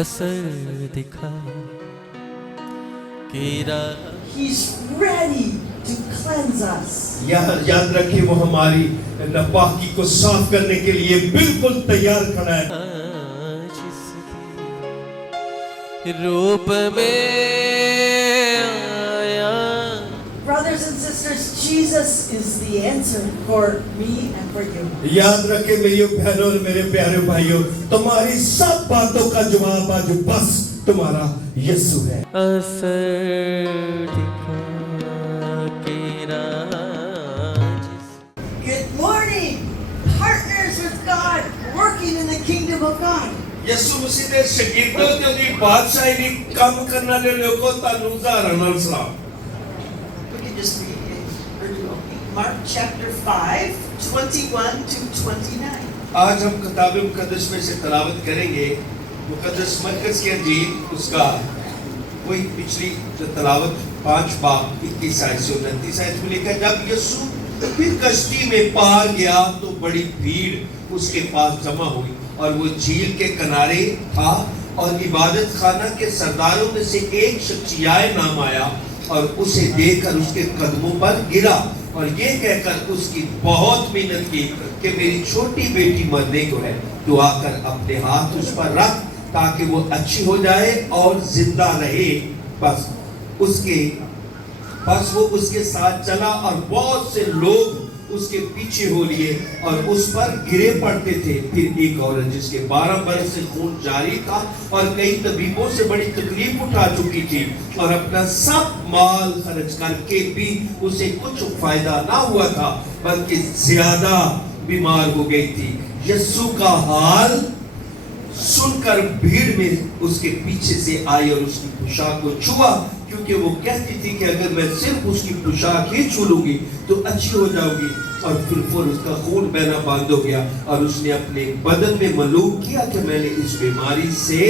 असर दिखा केरा He's ready to cleanse us. याद रखिए वो हमारी नापाकी को साफ करने के लिए बिल्कुल तैयार खड़ा है। जिसके रूप में आया। Brothers and sisters, Jesus is the answer for me and for you. याद रखिए मेरी बहनों और मेरे प्यारे भाइयों, तुम्हारी सब बातों का जवाब आज बस तुम्हारा यीशु है। असर दिखा केरा Good morning, partners with God, working in the kingdom of God. यीशु मसीह दे शगीर्दों ते दी बादशाही दी काम करने वाले लोगों तानु ज़ारनल सलाम। We can just read it. Mark chapter 5, 21 to 29. आज हम किताब मुकद्दस में से तिलावत करेंगे। मुकद्दस मरकज़ की अंजील उसका कोई पिछली तिलावत 5 बाब 21 आयत से 29 आयत में लिखा है, जब यीशु फिर कश्ती में पार गया तो बड़ी भीड़ उसके पास जमा हुई और वो झील के किनारे था और इबादत खाना के सरदारों में से एक शख्स याए नाम आया और उसे देखकर उसके कदमों पर गिरा और ये कहकर उसकी बहुत मिन्नत की कि मेरी छोटी बेटी मरने को है, तो आकर अपने हाथ उस पर रख ताकि वो अच्छी हो जाए और जिंदा रहे। बस वो उसके साथ चला और बहुत से लोग उसके पीछे हो लिए और उस पर गिरे पड़ते थे। फिर एक औरत जिसके 12 बरस से खून जारी था और कई तबीबों से बड़ी तकलीफ उठा चुकी थी और अपना सब माल खर्च करके भी उसे कुछ फायदा ना हुआ था, बल्कि ज्यादा बीमार हो गई थी। यीशु का हाल सुनकर भीड़ में उसके पीछे से आई और उसकी पोशाक को छुआ, क्योंकि वो कहती थी कि अगर मैं सिर्फ उसकी पोशाक ही छू लूंगी तो अच्छी हो जाऊंगी। और फिर उसका खून बहना बंद हो गया और उसने अपने बदन में मालूम किया कि मैंने इस बीमारी से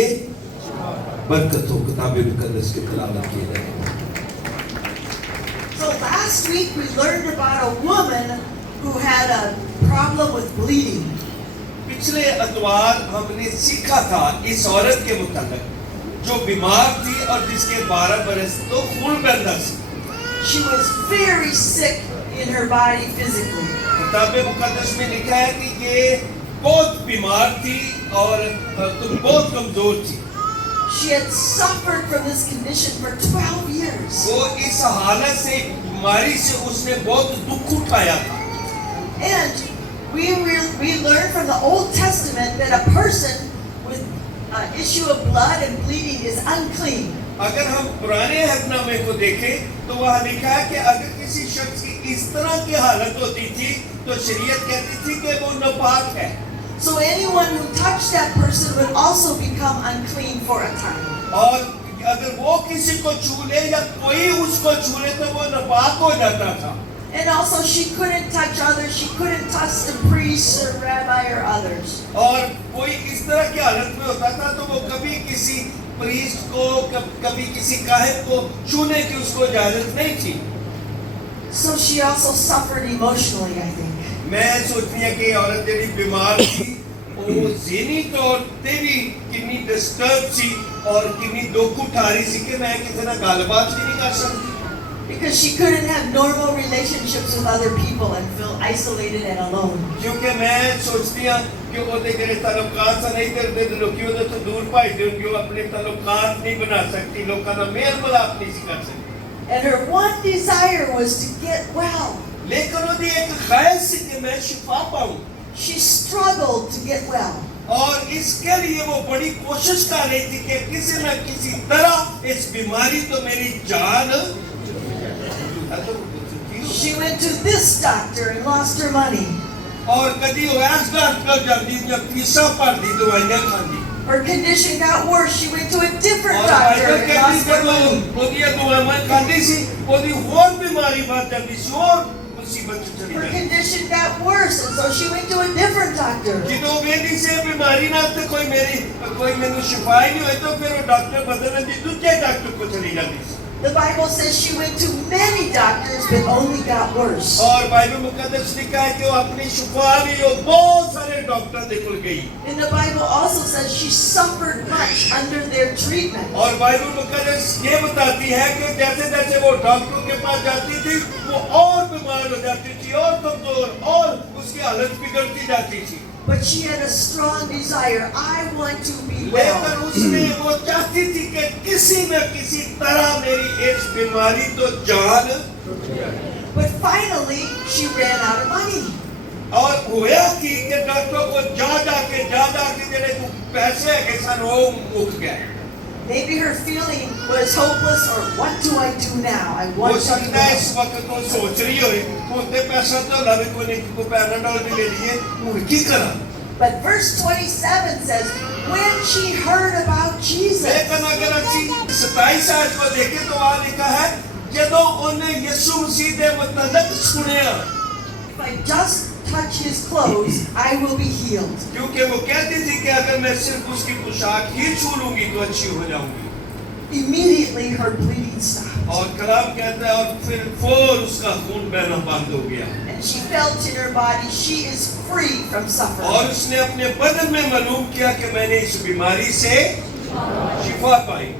बरकत हो। किताब मुकद्दस के तिलावत किए जाए। So last week we learned about a woman who had a problem with bleeding. पिछले अतवार हमने सीखा था इस औरत के मुताबिक जो बीमार थी और जिसके 12 बरस तो खून बहता था। She was very sick in her body physically. किताब मुकद्दस में लिखा है कि ये बहुत बीमार थी और बहुत कमजोर थी। She had suffered from this condition for 12 years. वो इस हालत से बीमारी से उसने बहुत दुख उठाया था। And we learned from the Old Testament that a person with an issue of blood and bleeding is unclean. अगर हम पुराने अहदनामे को देखें तो वहाँ लिखा है कि अगर किसी शख्स की इस तरह की हालत होती थी तो शरीयत कहती थी कि वो नापाक है। So anyone who touched that person would also become unclean for a time. और अगर वो किसी को छू ले या कोई उसको छू ले तो वो नापाक हो जाता था। And also she couldn't touch others. She couldn't touch the priests or rabbi or others. और कोई इस तरह की हालत में होता था तो वो कभी किसी प्रीस्ट को कभी किसी काहिन को छूने की उसको इजाजत नहीं थी। So she also suffered emotionally, I think. मैं सोचती हूँ कि औरत जड़ी बीमार थी वो ज़हनी तौर पे भी कितनी डिस्टर्ब थी और कितनी दुख उठा रही थी कि मैं किसी ना गलबात भी नहीं कर सकती। Because she couldn't have normal relationships with other people and feel isolated and alone. क्योंकि मैं सोचती हूँ कि वो देखने ताल्लुकात से नहीं करते तो लोग क्यों तो दूर पाए क्योंकि वो अपने ताल्लुकात नहीं बना सकती, लोग का ना मेल मिलाप नहीं कर सकती। And her one desire was to get well. लेकिन वो एक ख्वाहिश थी कि मैं शिफा पाऊँ। She struggled to get well. और इसके लिए वो बड़ी कोशिश कर रही थी कि किसी न किसी तरह इस बीमारी तो मेरी जान। She went to this doctor and lost her money. और कभी वो ऐसा डॉक्टर जाती जब फीसा पर दी दवाइयाँ खाती। Her condition got worse. She went to a different doctor and lost her money. वो ये दवाइयाँ खाती सी, वो दी और बीमारी बढ़ जाती सी और मुसीबत चली Her जाती। condition got worse, and so she went to a different doctor. जितो वेदी से बीमारी ना तो कोई मेरी शिफा ही नहीं हुई तो फिर वो डॉक्टर बदलने की दूसरे डॉक्टर को चली जाती। The Bible says she went to many doctors but only got worse. और बाइबल मुकद्दस लिखा है कि वो अपनी शिफा ली और बहुत सारे डॉक्टर के पास गई And the Bible also says she suffered much under their treatment. और बाइबल मुकद्दस ये बताती है कि जैसे जैसे वो डॉक्टरों के पास जाती थी वो और बीमार हो जाती थी और कमजोर और उसकी हालत बिगड़ती जाती थी But she had a strong desire. I want to be लेकिन well. उसने वो चाहती थी कि किसी न किसी तरह मेरी इस बीमारी तो जान But finally, she ran out of money. और होया कि डॉक्टर को जा के जेडे पैसे है सन वो मुक गए Maybe her feeling was hopeless, or what do I do now? I हो want to be सकता है इस well. वक्त तो सोच रही हो उनके पैसा तो लगे को नहीं को पैनाडोल भी ले लिए उनकी करा But verse 27 says, when she heard about Jesus, लेकिन अगर ਅਸੀਂ 27 आयत को देखें तो वहां लिखा है ਜਦੋਂ ਉਹਨੇ ਯਿਸੂ ਮਸੀਹ ਦੇ ਮੁਤਲਕ ਸੁਣਿਆ if I just touch his clothes, I will be healed. क्योंकि वो कहती थी कि अगर मैं सिर्फ उसकी पोशाक ही छू लूंगी तो अच्छी हो जाऊंगी Immediately her bleeding stopped. और कलाम कहता है और फिर फौरन उसका खून बहना बंद हो गया And she felt in her body she is free from suffering. और उसने अपने बदन में मालूम किया कि मैंने इस बीमारी से शिफा पाई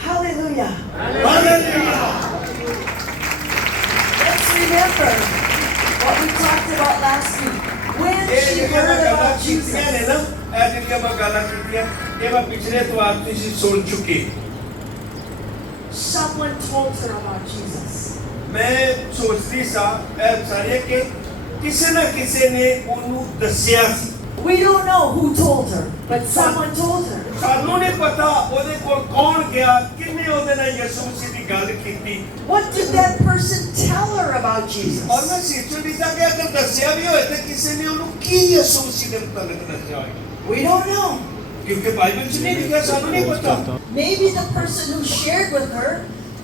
Hallelujah. Hallelujah Let's remember what we talked about last week. When ये she ਜਿਹੜੀਆਂ heard ਗੱਲਾਂ about ਕੀਤੀਆਂ ਨੇ Jesus, ਨਾ ਇਹ ਜਿਹੜੀਆਂ ਮੈਂ ਗੱਲਾਂ ਕੀਤੀਆਂ ਇਹ ਮੈਂ ਪਿਛਲੇ ਤੋਂ ਆਪ ਤੁਸੀਂ ਸੁਣ ਚੁੱਕੇ someone told her about Jesus. ਮੈਂ ਸੋਚਦੀ ਸਾਂ ਇਹ ਸਾਰੇ ਕਿ ਕਿਸੇ ਨਾ ਕਿਸੇ ਨੇ ਉਹਨੂੰ ਦੱਸਿਆ ਸੀ We don't know who told her, but someone told her. ਸਾਨੂੰ ਨਹੀਂ ਪਤਾ ਉਹਦੇ ਕੋਲ ਕੌਣ ਗਿਆ ਕਿੰਨੇ ਉਹਦੇ ਨਾਲ ਯਿਸੂ ਮਸੀਹ ਦੀ ਗੱਲ ਕੀਤੀ What did that person tell her about Jesus? ਔਰ ਮੈਂ ਸੋਚਦੀ ਸਾਂ ਕਿ ਅਗਰ ਦੱਸਿਆ ਵੀ ਹੋਏ ਤਾਂ ਕਿਸੇ ਨੇ ਉਹਨੂੰ ਕੀ ਯਿਸੂ ਮਸੀਹ ਦੇ ਮੁਤਲਕ ਦੱਸਿਆ ਹੋਵੇ We don't know. ਕਿਉਂਕਿ ਬਾਈਬਲ 'ਚ ਨਹੀਂ ਲਿਖਿਆ ਸਾਨੂੰ ਨਹੀਂ ਪਤਾ Maybe the person who shared with her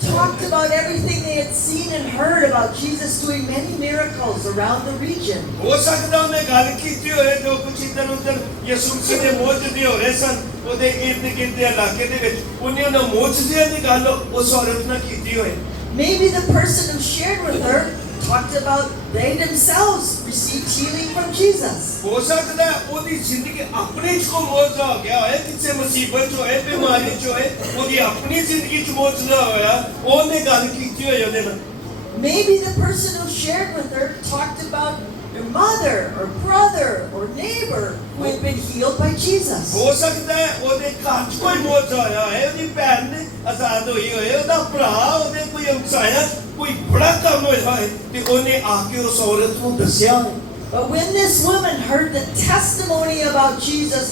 talked about everything they had seen and heard about Jesus doing many miracles around the region. ਹੋ ਸਕਦਾ ਉਹਨੇ ਗੱਲ ਕੀਤੀ ਹੋਏ ਜੋ ਕੁਝ ਇੱਧਰ ਉੱਧਰ ਯਿਸੂ ਮਸੀਹ ਦੇ ਮੌਜੂਦੇ ਹੋ ਰਹੇ ਸਨ ਉਹਦੇ ਇਰਦ ਗਿਰਦ ਦੇ ਇਲਾਕੇ ਦੇ ਵਿੱਚ ਉਹਨੇ ਉਹਨਾਂ ਮੌਜੂਦਿਆਂ ਦੀ ਗੱਲ ਉਸ ਔਰਤ ਨਾਲ ਕੀਤੀ ਹੋਏ Maybe the person who shared with her talked about they themselves received healing from Jesus. ਹੋ ਸਕਦਾ ਉਹਦੀ ਜ਼ਿੰਦਗੀ ਆਪਣੀ ਚ ਕੋ ਮੌਜੂਦਾ ਹੋ ਗਿਆ ਹੋਏ ਕਿਸੇ ਮੁਸੀਬਤ ਚ ਹੋਏ ਬਿਮਾਰੀ ਚ ਹੋਏ ਉਹਦੀ ਆਪਣੀ ਜ਼ਿੰਦਗੀ ਚ ਮੌਜੂਦਾ ਹੋਇਆ ਉਹਨੇ ਗੱਲ ਕੀਤੀ ਹੋਈ ਉਹਦੇ ਨਾਲ Maybe the person who shared with her talked about their mother or brother or neighbor who had been healed by Jesus. ਹੋ ਸਕਦਾ ਹੈ ਉਹਦੇ ਘਰ ਚ ਕੋਈ ਮੌਜੂਦਾ ਹੋਇਆ ਹੈ ਉਹਦੀ ਭੈਣ ਨੇ ਆਜ਼ਾਦ ਹੋਈ ਹੋਏ ਉਹਦਾ ਭਰਾ ਉਹਦੇ ਕੋਈ ਹਮਸਾਇਆ ਕੋਈ ਬੜਾ ਕੰਮ ਹੋਇਆ ਹੈ ਤੇ ਉਹਨੇ ਆ ਕੇ ਉਸ ਔਰਤ ਨੂੰ ਦੱਸਿਆ ਹੋਵੇ But when this woman heard the testimony about Jesus,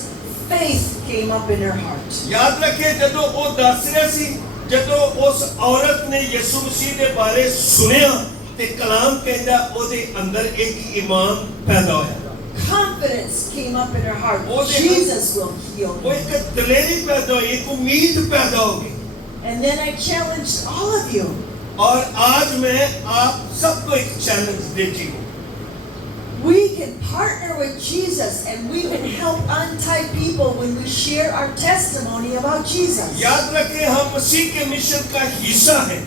faith came up in her heart. ਯਾਦ ਰੱਖੇ ਜਦੋਂ ਉਹ ਦੱਸ ਰਿਹਾ ਸੀ ਜਦੋਂ ਉਸ ਔਰਤ ਨੇ ਯਿਸੂ ਮਸੀਹ ਦੇ ਬਾਰੇ ਸੁਣਿਆ ਤੇ ਕਲਾਮ ਕਹਿੰਦਾ ਉਹਦੇ ਅੰਦਰ ਇੱਕ ਈਮਾਨ ਪੈਦਾ ਹੋਇਆ Confidence came up in her heart. Oh, they- Jesus will heal ਉਹ me. ਇੱਕ ਦਲੇਰੀ ਪੈਦਾ ਹੋਈ ਇੱਕ ਉਮੀਦ ਪੈਦਾ ਹੋ ਗਈ And then I challenged all of you. और आज मैं आप सबको एक चैलेंज देती हूँ We can partner with Jesus and we can help untie people when we share our testimony about Jesus. याद रखें हम मसीह के मिशन का हिस्सा हैं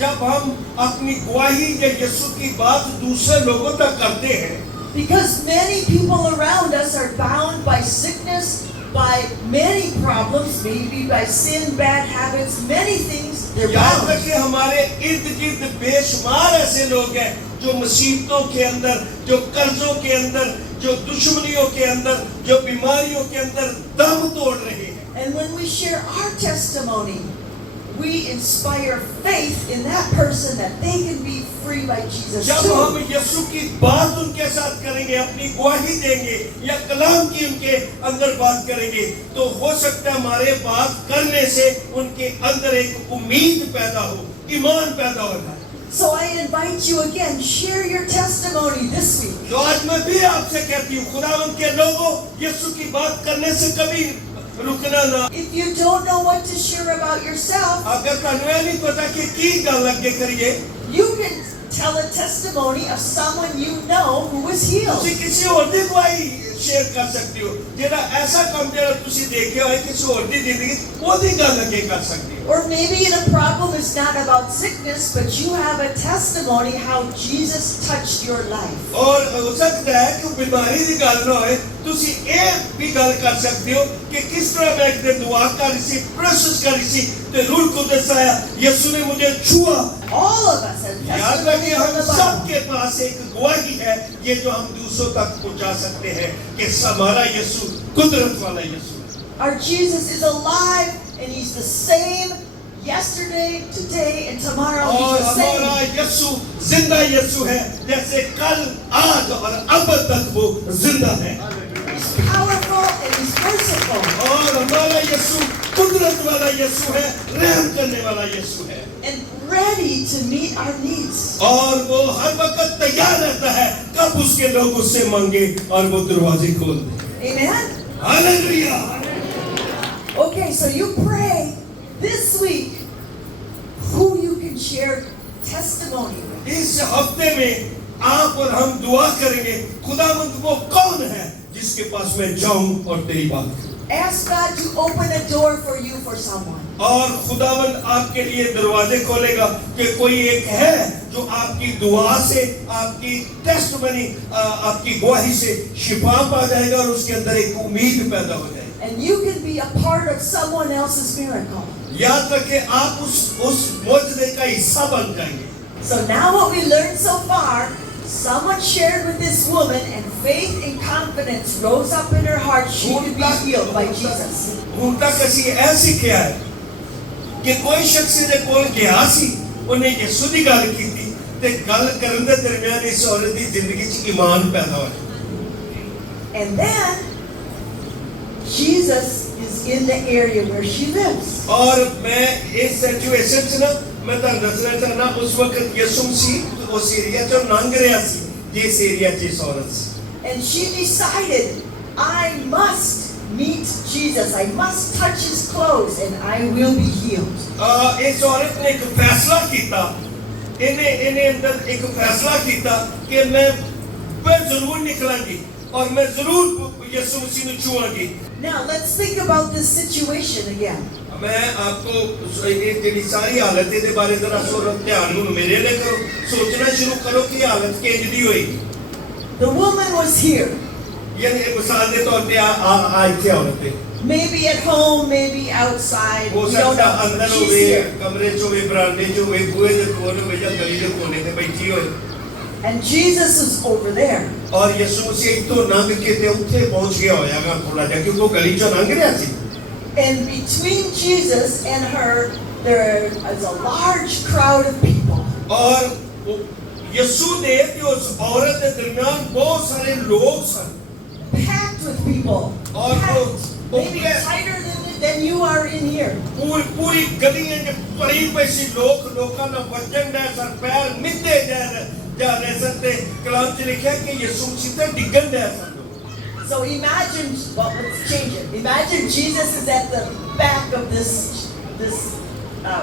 जब हम अपनी गवाही या यीशु की बात दूसरे लोगों तक करते हैं Because many people around us are bound by sickness, by many problems, maybe by sin, bad habits, many things. They're याद bound. रखें हमारे इर्द गिर्द बेशुमार ऐसे लोग हैं जो मुसीबतों के अंदर जो कर्जों के अंदर जो दुश्मनियों के अंदर जो बीमारियों के अंदर दम तोड़ रहे हैं And when we share our testimony, we inspire faith in that person that they can be free by Jesus जब हम too. यीशु की बात उनके साथ करेंगे अपनी गवाही देंगे या कलाम की उनके अंदर बात करेंगे तो हो सकता है हमारे बात करने से उनके अंदर एक उम्मीद पैदा हो ईमान पैदा हो जाए So I invite you again, share your testimony this week. तो आज मैं भी आपसे कहती हूँ खुदावंद के लोगों यीशु की बात करने से कभी रुकना ना If you don't know what to share about yourself, अगर तुहानू नहीं पता कि की गल अगे करिए you can tell a testimony of someone you know who was तुसी healed. किसी और दी गवाही ਸ਼ੇਅਰ ਕਰ ਸਕਦੇ ਹੋ ਜਿਹੜਾ ਐਸਾ ਕੰਮ ਜਿਹੜਾ ਤੁਸੀਂ ਦੇਖਿਆ ਹੋਵੇ ਕਿਸੇ ਹੋਰ ਦੀ ਜ਼ਿੰਦਗੀ ਉਹਦੀ ਗੱਲ ਅੱਗੇ ਕਰ ਸਕਦੇ ਹੋ Or maybe the problem is not about sickness, but you have a testimony how Jesus touched your life. ਔਰ ਹੋ ਸਕਦਾ ਹੈ ਕਿ ਬਿਮਾਰੀ ਦੀ ਗੱਲ ਨਾ ਹੋਏ ਤੁਸੀਂ ਇਹ ਵੀ ਗੱਲ ਕਰ ਸਕਦੇ ਹੋ ਕਿ ਕਿਸ ਤਰ੍ਹਾਂ ਮੈਂ ਇੱਕ ਦਿਨ ਦੁਆ ਕਰ ਰਹੀ ਸੀ ਪ੍ਰੈਸ਼ਸ ਕਰ ਰਹੀ ਸੀ ਤੇ रूह कुदस आया यीशु ने मुझे छुआ All of us have याद testimony रखिए from हम the Bible. सबके पास एक गवाही है ये जो हम दूसरों तक पहुंचा सकते हैं कि हमारा यीशु कुदरत वाला यीशु Our Jesus is alive and he's the same yesterday, today and tomorrow. और He's the हमारा same. यीशु जिंदा यीशु है जैसे कल आज और अब तक वो जिंदा है He's powerful and he's merciful. और हमारा यीशु कुदरत वाला यीशु है रहम करने वाला यीशु है And ready to meet our needs. और वो हर वक्त तैयार रहता है कब उसके लोग उससे मांगे और वो दरवाजे खोल दे Amen? Hallelujah Okay, so you pray this week who you can share testimony with. इस हफ्ते में आप और हम दुआ करेंगे खुदावंद वो कौन है जिसके पास मैं जाऊं और तेरी बात करूं Ask God to open a door for you for someone. और खुदावंद आपके लिए दरवाजे खोलेगा कि कोई एक है जो आपकी दुआ से आपकी टेस्टमनी आपकी गवाही से शिफा पा जाएगा और उसके अंदर एक उम्मीद पैदा हो जाएगी And you can be a part of someone else's miracle. याद रखें आप उस मौजूदे का हिस्सा बन जाएंगे So now what we learned so far, someone shared with this woman and faith and confidence rose up in her heart she could be healed by Jesus. ਹੁਣ ਤੱਕ ਅਸੀਂ ਇਹ ਸਿੱਖਿਆ ਹੈ ਕਿ ਕੋਈ ਸ਼ਖਸ ਦੇ ਕੋਲ ਗਿਆ ਸੀ ਉਹਨੇ ਯਿਸੂ ਦੀ ਗੱਲ ਕੀਤੀ ਤੇ ਗੱਲ ਕਰਨ ਦੇ ਦਰਮਿਆਨ ਇਸ ਔਰਤ ਦੀ ਜ਼ਿੰਦਗੀ 'ਚ ਈਮਾਨ ਪੈਦਾ ਹੋਇਆ And then Jesus is in the area where she lives. ਔਰ ਮੈਂ ਇਸ ਸਿਚੁਏਸ਼ਨ 'ਚ ਨਾ ਮੈਂ ਤੁਹਾਨੂੰ ਦੱਸਣਾ ਚਾਹਨਾ ਉਸ ਵਕਤ ਯਿਸੂ ਮਸੀਹ ਉਸ ਏਰੀਆ 'ਚੋਂ ਲੰਘ ਰਿਹਾ ਸੀ ਜਿਸ ਏਰੀਆ 'ਚ ਇਸ ਔਰਤ ਸੀ And she decided, I must meet Jesus. I must touch his clothes and I will be healed. ਇਸ ਔਰਤ ਨੇ ਇੱਕ ਫੈਸਲਾ ਕੀਤਾ ਇਹਨੇ ਅੰਦਰ ਇੱਕ ਫੈਸਲਾ ਕੀਤਾ ਕਿ ਮੈਂ ਜ਼ਰੂਰ ਨਿਕਲਾਂਗੀ ਔਰ ਮੈਂ ਜ਼ਰੂਰ ਯਿਸੂ ਮਸੀਹ ਨੂੰ ਛੂਆਂਗੀ Now let's think about this situation again. मैं आपको ये तेरी सारी हालत ਇਹਦੇ ਬਾਰੇ ਜ਼ਰਾ ਧਿਆਨ ਨੂੰ ਮੇਰੇ ਲਈ ਕਰੋ ਸੋਚਣਾ ਸ਼ੁਰੂ ਕਰੋ ਕਿ ਹਾਲਤ ਕਿੰਜ ਦੀ ਹੋਏਗੀ The woman was here. ਇਹ ਮਿਸਾਲ ਦੇ ਤੌਰ ਤੇ ਆ ਇੱਥੇ ਔਰਤ ਹੈ Maybe at home, maybe outside. ਹੋ We don't ਸਕਦਾ know. ਅੰਦਰ She's ਹੋਵੇ here. ਕਮਰੇ 'ਚ ਹੋਵੇ ਬਰਾਂਡੇ 'ਚ ਹੋਵੇ ਬੂਹੇ ਦੇ ਕੋਲ ਹੋਵੇ ਜਾਂ ਗਲੀ ਦੇ ਕੋਨੇ ਤੇ ਬੈਠੀ ਹੋਵੇ And Jesus is over there. ਔਰ ਯਿਸੂ ਮਸੀਹ ਇੱਥੋਂ ਲੰਘ ਕੇ ਤੇ ਉੱਥੇ ਪਹੁੰਚ ਗਿਆ ਹੋਇਆਗਾ ਥੋੜਾ ਜਿਹਾ ਕਿਉਂਕਿ ਉਹ ਗਲੀ 'ਚੋਂ ਲੰਘ ਰਿਹਾ ਸੀ And between Jesus and her, there is a large crowd of people. ਔਰ ਯਿਸੂ ਦੇ ਤੇ ਉਸ ਔਰਤ ਦੇ ਦਰਮਿਆਨ ਬਹੁਤ ਸਾਰੇ ਲੋਕ ਸਨ Packed with people. Or Packed. Maybe okay. tighter than you are in here. पूरी गलियां जो पड़ी पे सी लोकां ना वचन दे सर पैर मिद्धे जा रहे सन ते कलाम च लिखा कि यीशु मसीह ते डिगन दे सन So imagine, well, let's change it. Imagine Jesus is at the back of this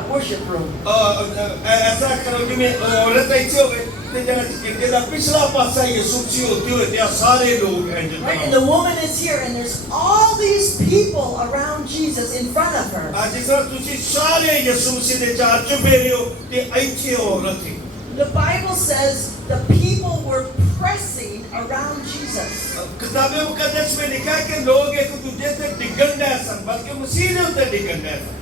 worship room. ऐसा करो कि मैं औरत ऐसे हो गए ते जरा गिरजे दा पिछला पासा यीशु मसीह होते हुए ते सारे लोग हैं Right, and the woman is here, and there's all these people around Jesus in front of her. आज जिस तरह तुसी सारे यीशु मसीह दे चार चुफेरे हो ते ऐसे औरत है The Bible says the people were pressing around Jesus. किताबे मुकद्दस में लिखा है कि लोग एक दूसरे से डिगन दे सन बल्कि मसीह ने उनसे डिगन दे सन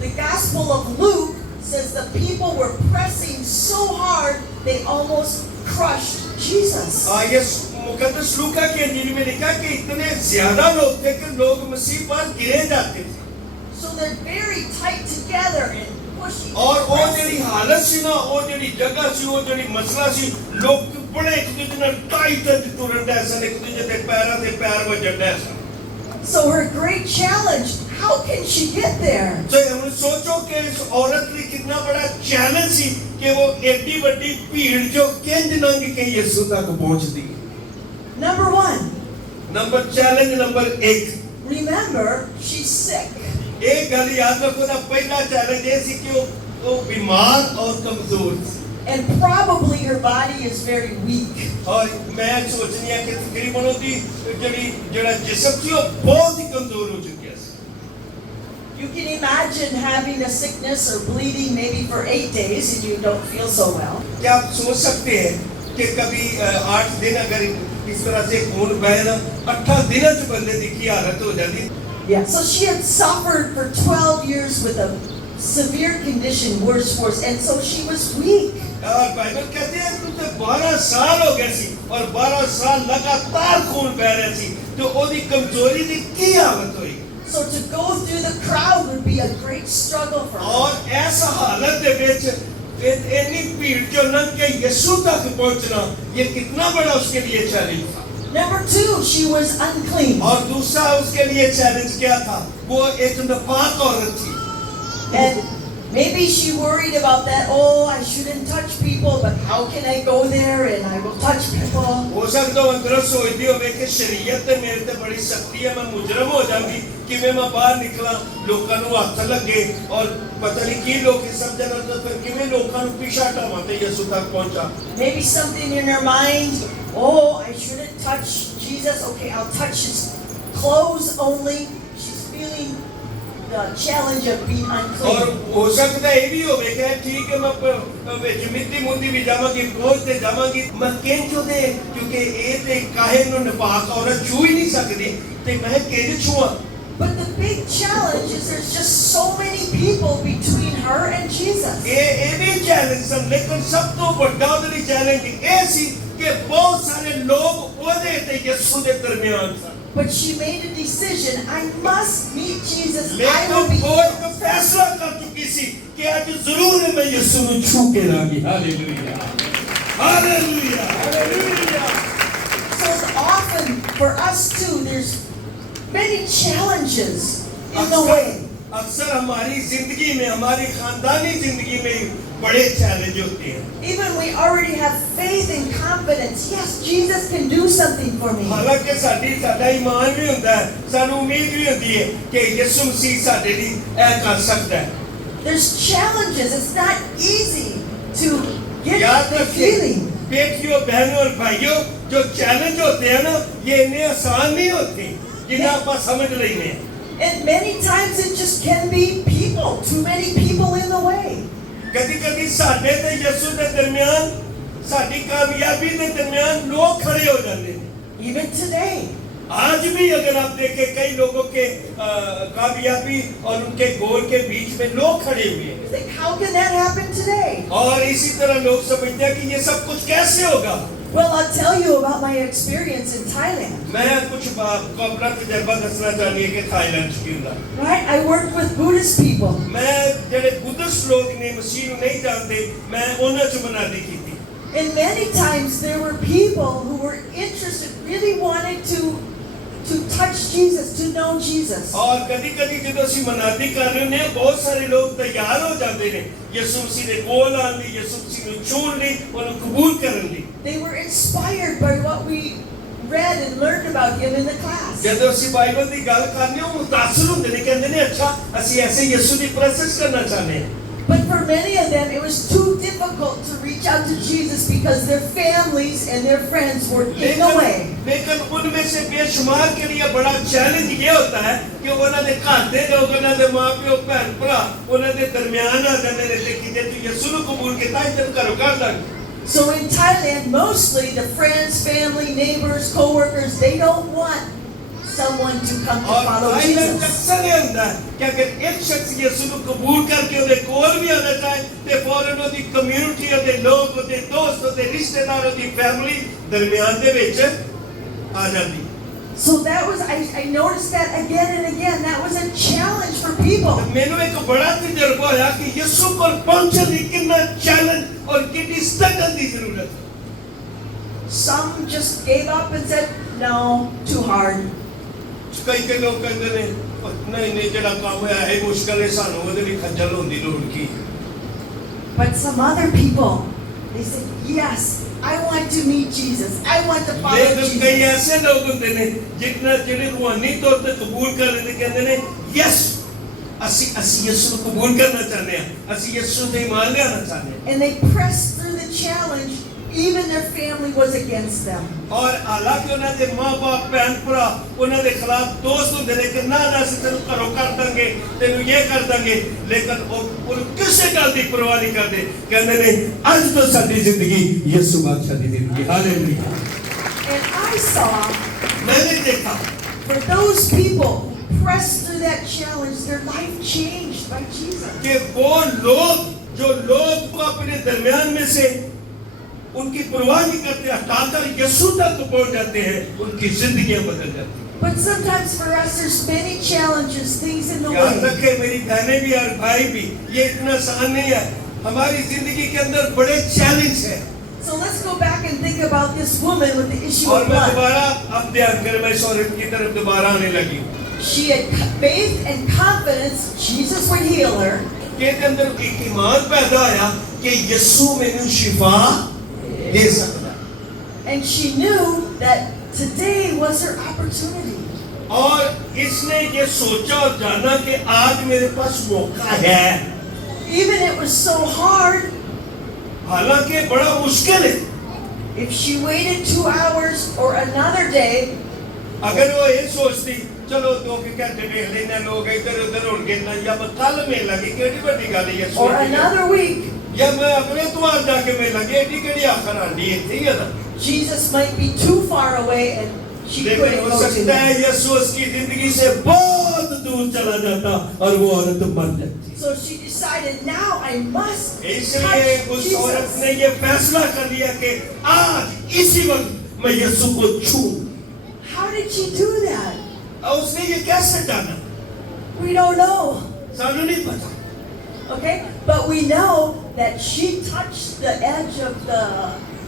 The Gospel of Luke says the people were pressing so hard they almost crushed Jesus. ये मुकद्दस लूका की अंजील में लिखा कि इतने ज्यादा लोग थे कि लोग मसीह पर गिरे जाते थे So they're very tight together and pushing. और वो pressing. जेडी हालत सी ना वो जेडी जगह सी वो जेडी मसला सी लोग बड़े एक दूसरे नाल टाइट तुरन दे सन एक दूसरे दे पैरां ते पैर वजन दे सन So her great challenge, how can she get there? तो हम सोचो कि इस औरत के लिए कितना बड़ा चैलेंज सी कि वो एडी बड़ी भीड़ जो किंज लंघ के यीशु तक पहुंचती Number one, challenge number 1 remember she's sick. एक गल याद रखो ना पहला चैलेंज ये सी कि वो बीमार और कमजोर And probably her body is very weak. और मैं सोचनी है कि तकरीबन उसकी जड़ा जिस्म थी वो बहुत ही कमजोर हो चुकी है। You can imagine having a sickness or bleeding maybe for 8 days and you don't feel so well. क्या आप सोच सकते हैं कि कभी 8 दिन अगर इस तरह से खून बहे ना 8 दिन च बंदे की हालत हो जाती। Yeah. So she had suffered for 12 years with a severe condition, worse, and so she was weak. और बाइबल कहते हैं तुझे 12 साल हो गए सी और 12 साल लगातार खून बह रहा सी तो ओदी कमजोरी दी की हालत हुई। So to go through the crowd would be a great struggle for her. और ऐसा हालत दे विच इतनी भीड़ जो नंग के यीशु तक पहुंचना ये कितना बड़ा उसके लिए चैलेंज था। Number 2, she was unclean. और दूसरा उसके लिए चैलेंज क्या था? वो एक नापाक औरत थी। And maybe she worried about that. Oh, I shouldn't touch people, but how can I go there and I will touch people? हो सकता है अंदर सोचती हो कि शरीयत ते मेरे ते बड़ी सख्ती है मैं मुजरम हो जाऊंगी कि मैं बाहर निकला लोकां नु हाथ लगे और पता नहीं की लोग समझन तो फिर किवें लोकां नु पीछा हटावां ते यीशु तक पहुंचा। Maybe something in her mind. Oh, I shouldn't touch Jesus. Okay, I'll touch his clothes only. She's feeling the challenge of being और unclean. हो सकता है ये भी हो कि ठीक है मैं विच मिट्टी मुंदी भी जावांगी पहुंच ते जावांगी मैं केंचो दे क्योंकि ए ते काहे नु नापाक औरत छू ही नहीं सकदी ते मैं केंज छुआ। But the big challenge is there's just so many people between her and Jesus. ये भी चैलेंज सन लेकिन सब तो बड़ा उधरी चैलेंज ये सी कि बहुत सारे लोग ओदे ते यीशु दे दरमियान सन। But she made a decision. I must meet Jesus. I लेकिन will be. वो एक फैसला कर चुकी सी कि आज जरूर है मैं यीशु नु छू के लागी। Hallelujah hallelujah hallelujah. So often for us too, there's many challenges in the way. अक्सर हमारी जिंदगी में हमारी खानदानी जिंदगी में बड़े चैलेंज होते हैं। Even we already have faith and confidence. Yes, Jesus can do something for me. हालांकि साडा ईमान भी होता है सानू उम्मीद भी होती है कि यीशु मसीह साडे लिए ऐ कर सकता है। There's challenges. It's not easy to get याद the रखिए feeling. बेटियों बहनों और भाइयों जो चैलेंज होते हैं ना ये इतने आसान नहीं होते जिन्हें आप समझ रही हैं। And many times it just can be people. Too many people in the way. कभी-कभी साडे ते यीशु दे दरमियान साडी कामयाबी दे दरमियान लोग खड़े हो जाते हैं। Even today. आज भी अगर आप देखें कई लोगों के कामयाबी और उनके गोल के बीच में लोग खड़े हुए हैं। You think, how can that happen today? और इसी तरह लोग समझते हैं कि ये सब कुछ कैसे होगा। Well, I'll tell you about my experience in Thailand. मैं कुछ आपको अपना तजुर्बा दसना चाहनी है कि थाईलैंड की हुआ। Right? I worked with Buddhist people. मैं जेडे बुद्धिस्ट लोग ने मसीह को नहीं जानते मैं उन्हां च मनादी की थी। And many times there were people who were interested, really wanted to touch Jesus, to know Jesus. और कभी-कभी जब ਅਸੀਂ मनादी कर रहे ने बहुत सारे लोग तैयार हो जाते हैं यीशु मसीह ਦੇ ਕੋਲ ਆਉਣ ਲਈ ਯਿਸੂ ਮਸੀਹ ਨੂੰ ਛੂਣ ਲਈ ਉਹਨੂੰ ਕਬੂਲ ਕਰਨ ਲਈ। They were inspired by what we read and learned about him in the class. ਜਦੋਂ ਅਸੀਂ ਬਾਈਬਲ ਦੀ ਗੱਲ ਕਰਨੇ ਉਹ ਮੁਤਾਸਰ ਹੁੰਦੇ ਨੇ ਕਹਿੰਦੇ ਨੇ ਅੱਛਾ ਅਸੀਂ ਐਸੇ ਯਿਸੂ ਦੀ ਪ੍ਰੈਜ਼ੈਂਸ ਕਰਨਾ ਚਾਹੁੰਦੇ ਹਾਂ। But for many of them, it was too difficult to reach out to Jesus because their families and their friends were in the way. लेकिन उनमें से बेशुमार के लिए बड़ा चैलेंज ये होता है कि उन्होंने घर दे लोग उन्होंने माँ प्यो भैन भरा उन्होंने दरमियान आ जाते हैं लेकिन जे तू यीशु को कबूल किया इधर घरों कर लग। So in Thailand, mostly the friends, family, neighbors, co-workers, they don't want someone to come to और follow थाईलैंड Jesus. अक्सर ये होता है कि अगर एक शख्स यीशु को कबूल करके उन्हें कोल भी आना चाहे तो फौरन उनकी कम्युनिटी उनके लोग उनके दोस्त उनके रिश्तेदार उनकी फैमिली दरमियान दे विच आ जाती। So that was, I noticed that again and again. That was a challenge for people. मैंने एक बड़ा तजुर्बा होया कि यीशु को पहुंचने की कितना चैलेंज और कितनी स्ट्रगल की जरूरत है। Some just gave up and said, no, too hard. कई लोग कहते ने नहीं नहीं जेड़ा काम है है मुश्किल है सानू ओदे लिए खज्जल होंदी लोड़ की। But some other people, they said, yes, I want to meet Jesus. I want to follow लेकिन कई Jesus. ऐसे लोग होते ने जितना जेड़े रूहानी तौर पे कबूल कर लेते कहते ने यस ਅਸੀਂ ਯਿਸੂ ਨੂੰ ਕਬੂਲ ਕਰਨਾ ਚਾਹੁੰਦੇ ਹਾਂ ਅਸੀਂ ਯਿਸੂ ਤੇ ਈਮਾਨ ਲਿਆਉਣਾ ਚਾਹੁੰਦੇ ਹਾਂ। And they pressed through challenge, even their family was against them. और हालांकि उन्हें दे माँ बाप बहन भरा उन्हें दे खिलाफ दोस्त होंगे ने कि ना से तेन घरों कर देंगे तेन ये कर देंगे लेकिन वो किसी गल की परवाह नहीं करते कहते ने आज तो साडी जिंदगी यीशु बादशाह दी जिंदगी हालेलुया And I saw, मैंने देखा for those people who pressed through that challenge, their life changed by Jesus. कि वो लोग जो लोग को अपने दरमियान में से उनकी परवाह नहीं करते हटाकर यीशु तक पहुंच जाते हैं उनकी जिंदगियां बदल जाती हैं But sometimes for us, there's many challenges, things in the याद way. रखे मेरी बहनें भी और भाई भी ये इतना आसान नहीं है हमारी जिंदगी के अंदर बड़े चैलेंज हैं So let's go back and think about this woman with the issue और of मैं blood. दोबारा अब ध्यान करें मैं इस औरत की तरफ दोबारा आने लगी She had faith and confidence Jesus would heal her. के अंदर एक ईमान पैदा आया कि यीशु मैंने शिफा दे सकता And she knew that today was her opportunity. और इसने ये सोचा और जाना कि आज मेरे पास मौका है Even it was so hard, हालांकि बड़ा मुश्किल है if she waited 2 hours or another day, अगर वो ये सोचती चलो 2 घंटे देख लेना लोग इधर उधर होंगे ना या मैं कल में लगी केड़ी बड़ी गल है or another week, या मैं अगले द्वार जाके मैं लगे एडी केड़ी आखर आंडी थी है ना Jesus might be too far away and she लेकिन couldn't हो go to सकता है him. यीशु उसकी जिंदगी से बहुत दूर चला जाता और वो औरत मर जाती So she decided, now I must इसलिए touch उस औरत Jesus. ने ये फैसला कर लिया कि आज इसी वक्त मैं यीशु को छू How did she do that? और उसने ये कैसे जाना We don't know. सानू नहीं पता Okay? But we know that she touched the edge of the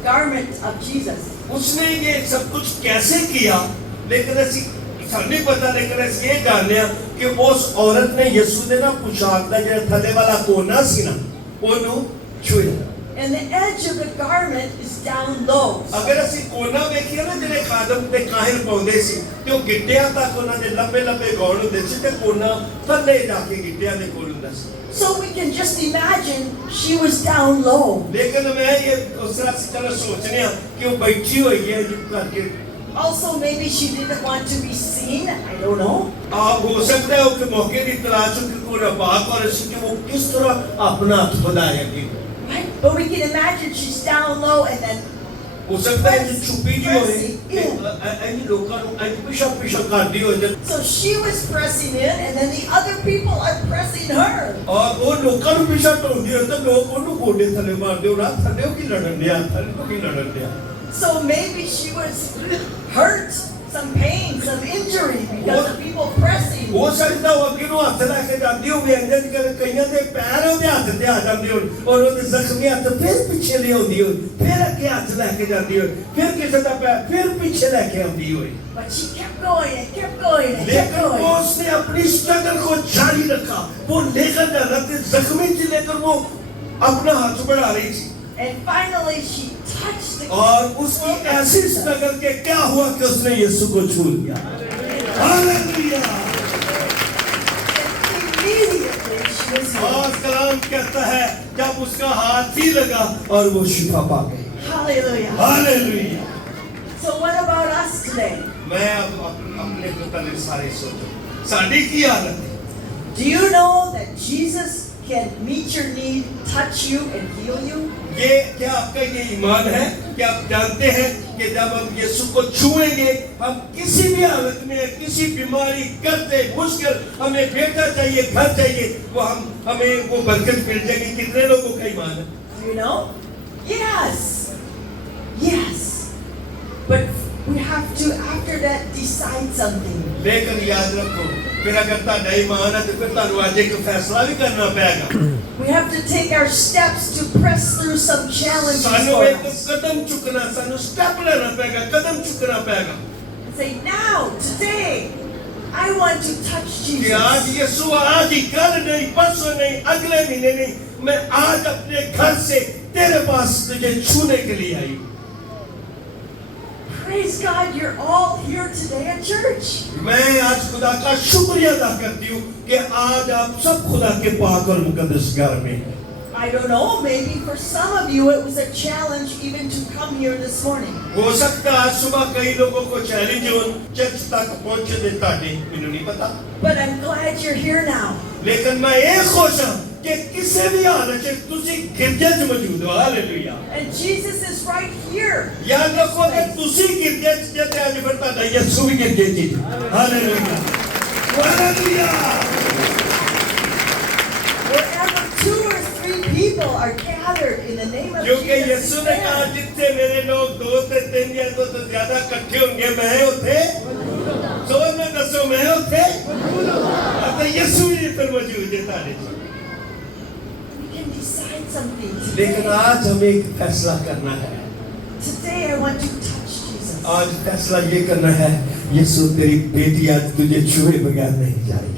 garment of Jesus. उसने ये सब कुछ कैसे किया लेकिन ऐसी नहीं पता लेकिन ऐसे ये जानने कि उस औरत ने यीशु ने ना पोशाक का जो थले वाला कोना सी ना ओनू छुया And the edge of the garment is down low. अगर ਅਸੀਂ कोना देखिए ना ਜਿਹੜੇ ਖਾਦਮ ਤੇ ਕਾਹਿਰ ਪਾਉਂਦੇ ਸੀ ਤੇ ਉਹ ਗਿੱਟਿਆਂ ਤੱਕ ਉਹਨਾਂ ਦੇ ਲੰਬੇ ਲੰਬੇ ਗੌਣ ਹੁੰਦੇ ਸੀ ਤੇ ਕੋਨਾ ਥੱਲੇ ਜਾ ਕੇ ਗਿੱਟਿਆਂ ਦੇ ਕੋਲ ਹੁੰਦਾ ਸੀ So we can just imagine she was down low. लेकिन मैं ये उस तरह से चलो सोचने कि वो बैठी हुई है चुप करके Also, maybe she didn't want to be seen. I don't know. आप हो सकता है कि मौके की तलाश हो कि कोई बात और कि वो किस तरह अपना हाथ बढ़ाएगी Right? But we can imagine she's down low and then हो सकता है कि छुपी जी होए ऐनी लोगों को ऐनी पिशा पिशा कर दी हो so she was pressing in and then the other people are pressing her. और वो लोगों को पिशा टोंदी हो तो लोग उन्हें गोडे थले मार दे और रात थले की लड़न दिया थले को की लड़न दिया So maybe she was hurt, some pain, some injury because of people pressing. हो सकता है कि वो हाथ लेके जाती हो व्यंजन कर कईयां दे पैर ਉਹਦੇ ਹੱਥ ਤੇ ਆ ਜਾਂਦੇ ਹੋ ਔਰ ਉਹਦੇ ਜ਼ਖਮੀ ਹੱਥ ਫਿਰ ਪਿੱਛੇ ਲਿਆਉਂਦੀ ਹੋ ਫਿਰ ਅੱਗੇ ਹੱਥ ਲੈ ਕੇ ਜਾਂਦੀ ਹੋ ਫਿਰ ਕਿਸੇ ਦਾ ਪੈਰ ਫਿਰ ਪਿੱਛੇ ਲੈ ਕੇ ਆਉਂਦੀ ਹੋਈ But she kept going and kept going and kept लेकिन वो going. उसने अपनी स्ट्रगल को जारी रखा वो लेकर जाना थे जख्मी से लेकर वो अपना हाथ बढ़ा रही थी And finally she touched the और उसकी ऐसी स्ट्रगल के क्या हुआ कि उसने यीशु को छू लिया hallelujah Immediately she was healed. और कलाम कहता है जब उसका हाथ ही लगा और वो शिफा पा गई Hallelujah. Hallelujah So what about us today? मैं अब अपने मुताबिक सारे सोचो साड़ी की हालत है Do you know that Jesus can meet your need, touch you and heal you? ये क्या आपका ये ईमान है कि आप जानते हैं कि जब हम यीशु को छुएंगे हम किसी भी हालत में किसी बीमारी करते मुश्किल हमें बेटा चाहिए घर चाहिए वो हमें वो बरकत मिल जाएगी कितने लोगों का ईमान है Do you know? Yes. Yes. But we have to after that decide something. लेकिन याद रखो फिर अगर ਤੁਹਾਡਾ ईमान है तो फिर ਤੁਹਾਨੂੰ आज एक फैसला भी करना पड़ेगा We have to take our steps to press through some challenges ਸਾਨੂੰ for एक us. कदम चुकना ਸਾਨੂੰ स्टेप लेना पड़ेगा कदम चुकना पड़ेगा And say, now, today, I want to touch कि Jesus. आज यीशु आज ही कल नहीं परसों नहीं अगले महीने नहीं मैं आज अपने घर से तेरे पास तुझे छूने के लिए आई Praise God, you're all here today at church. मैं आज खुदा का शुक्रिया अदा करती हूँ कि आज आप सब खुदा के पाक और मुकद्दस घर में हैं। I don't know, maybe for some of you it was a challenge even to come here this morning. हो सकता है आज सुबह कई लोगों को चैलेंज हो चर्च तक पहुंचे दे ताटे मैंने नहीं पता But I'm glad you're here now. लेकिन मैं एक खुश हूं कि किसी भी हालत में तुसी गिरजे च मौजूद हो hallelujah And Jesus is right here. याद रखो अगर तुसी गिरजे च जते आज फिर ताड़ा यीशु भी गिरजे च hallelujah hallelujah Wherever 2 or 3 people are gathered in the name of क्योंकि Jesus. यीशु ने कहा जितने मेरे लोग 2 से 3 या तो ज्यादा इकट्ठे होंगे मैं उठे जोर में दसो मैं उठे अब यीशु भी फिर मौजूद है तारे We can decide something लेकिन today. आज हमें एक फैसला करना है Today I want to touch Jesus. आज फैसला ये करना है यीशु तेरी बेटी आज तुझे छुए बगैर नहीं जाएगी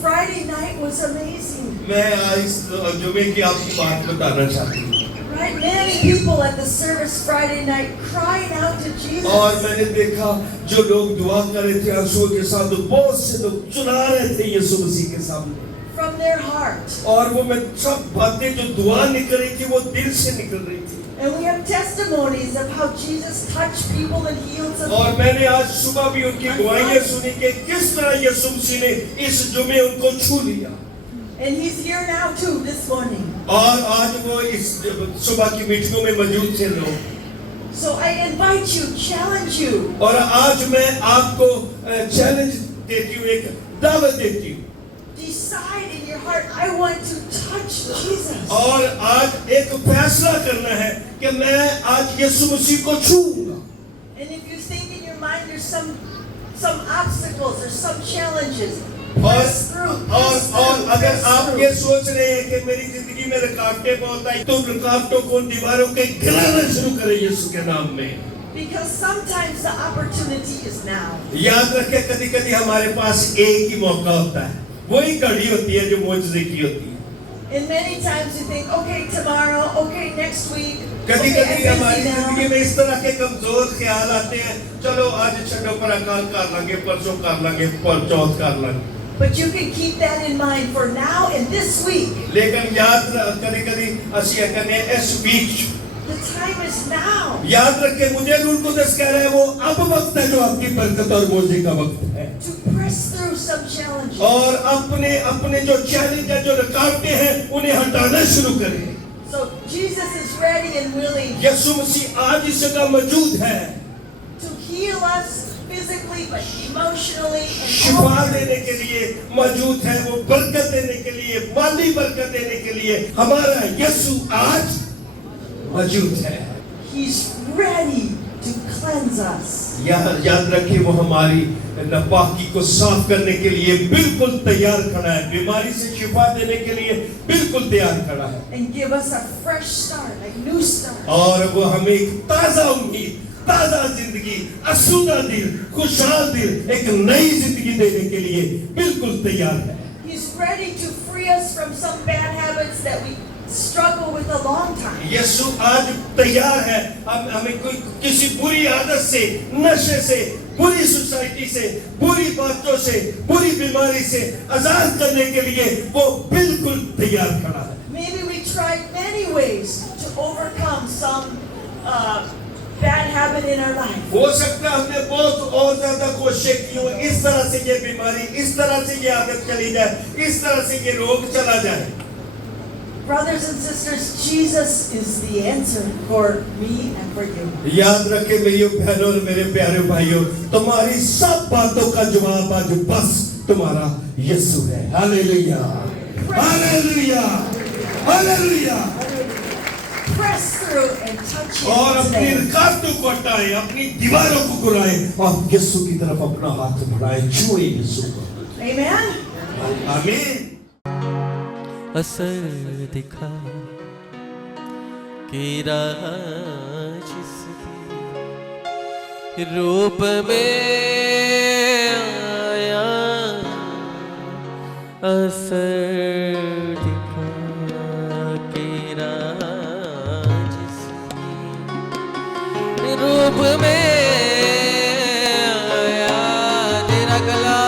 Friday night was amazing. मैं आज जुमे की आपकी बात बताना चाहती हूँ Right? Many people at the service Friday night crying out to Jesus. और मैंने देखा जो लोग दुआ कर रहे थे आंसुओं के साथ बहुत से लोग चुना रहे थे यीशु मसीह के सामने From their heart. और वो मैं सब बातें जो दुआ निकल रही थी वो दिल से निकल रही थी And we have testimonies of how Jesus touched people and healed some और people. मैंने आज सुबह भी उनकी गवाहियां सुनी कि किस तरह यीशु मसीह ने इस जुमे उनको छू लिया And he's here now too this morning. और आज वो इस सुबह की मीटिंगों में मौजूद थे लोग So I invite you, challenge you. और आज मैं आपको चैलेंज देती हूँ एक दावत देती हूँ Decide in your heart, I want to touch Jesus. और आज एक फैसला करना है कि मैं आज यीशु मसीह को छूऊंगा And if you think in your mind there's some obstacles or some challenges, और press through, press through, अगर press आप through. ये सोच रहे हैं कि मेरी जिंदगी में रुकावटें बहुत आई तो रुकावटों को दीवारों के गिराना शुरू करें यीशु के नाम में Because sometimes the opportunity is now. याद रखें कभी-कभी हमारे पास एक ही मौका होता है वही घड़ी होती है जो मौजूदगी की होती है And many times you think, okay, tomorrow, okay, next week, okay, कभी-कभी I'm हमारी busy जिंदगी now. में इस तरह के कमजोर ख्याल आते हैं चलो आज छठों पर अकाल कर लेंगे परसों कर लेंगे पर चौथ कर लेंगे But you can keep that in mind for now and this week. लेकिन याद कभी-कभी ਅਸੀਂ कहते हैं इस बीच The time is now. याद रखें मुझे रूल कुदस कह रहे हैं वो अब वक्त है जो आपकी बरकत और मौजे का वक्त है To press through some challenges. और अपने अपने जो चैलेंज है जो रुकावटें हैं उन्हें हटाना शुरू करें So Jesus is ready and willing यीशु मसीह आज इस जगह मौजूद है to heal us physically, but emotionally and Shifa all. देने के लिए मौजूद है वो बरकत देने के लिए माली बरकत देने के लिए हमारा यीशु आज मौजूद है He's ready to cleanse us. याद रखिए वो हमारी नापाकी को साफ करने के लिए बिल्कुल तैयार खड़ा है बीमारी से शिफा देने के लिए बिल्कुल तैयार खड़ा है And give us a fresh start, like new start. और वो हमें एक ताजा उम्मीद ताजा जिंदगी आसूदा दिल खुशहाल दिल एक नई जिंदगी देने के लिए बिल्कुल तैयार है He's ready to free us from some bad habits that we struggle with a long time. यीशु आज तैयार है हमें कोई किसी बुरी आदत से नशे से बुरी सोसाइटी से बुरी बातों से बुरी बीमारी से आजाद करने के लिए वो बिल्कुल तैयार खड़ा है Maybe we tried many ways to overcome some bad habit in our life. हो सकता है हमने बहुत और ज्यादा कोशिश की हो इस तरह से ये बीमारी इस तरह से ये आदत चली जाए इस तरह से ये रोग चला जाए Brothers and sisters, Jesus is the answer for me and for you. याद रखे मेरी बहनों और मेरे प्यारे भाइयों तुम्हारी सब बातों का जवाब आज बस तुम्हारा यीशु है hallelujah hallelujah hallelujah Press through and touch और Him अपनी today. रुकावटों को हटाएं अपनी दीवारों को गिराएं और यीशु की तरफ अपना हाथ बढ़ाएं छुए यीशु को Amen. आमीन असर दिखा कि राज जिसके रूप में आया असर दिखा कि राज जिसके रूप में आया तेरा गला